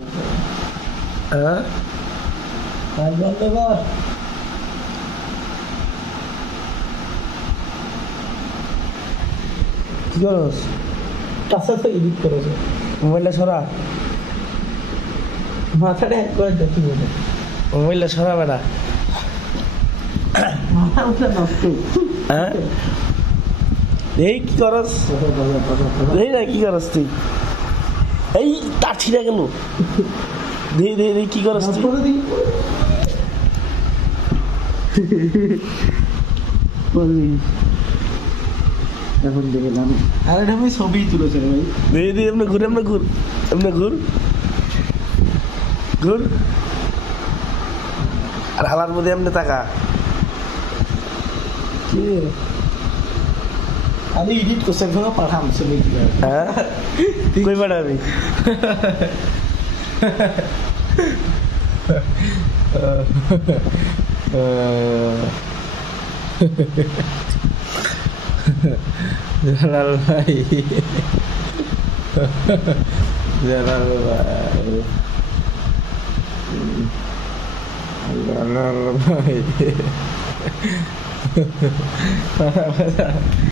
হ্যাঁ কাজ বন্ধ কর। কি করস? কাছে তো এডিট করেছে, মোবাইলটা সরা, মাথাটা এক করে দেখি বলে মোবাইলটা সরা বেটা। মাথা উঠে নষ্ট। হ্যাঁ এই কি করস? এই না কি করস তুই? এই তার ছিঁড়ে গেল। দে দে দে কি করস তুই? করে দিই এখন দেখলাম। আরে এটা আমি ছবি তুলেছে রে ভাই। দে দে এমনি ঘুর, এমনি ঘুর, এমনি ঘুর, ঘুর। আর হালার মধ্যে এমনি তাকা। কি আমি এডিট করছি, এখন পাঠাম ছবি কি হ্যাঁ কই পাঠাবি? জালাল ভাই, জালাল ভাই, জালাল ভাই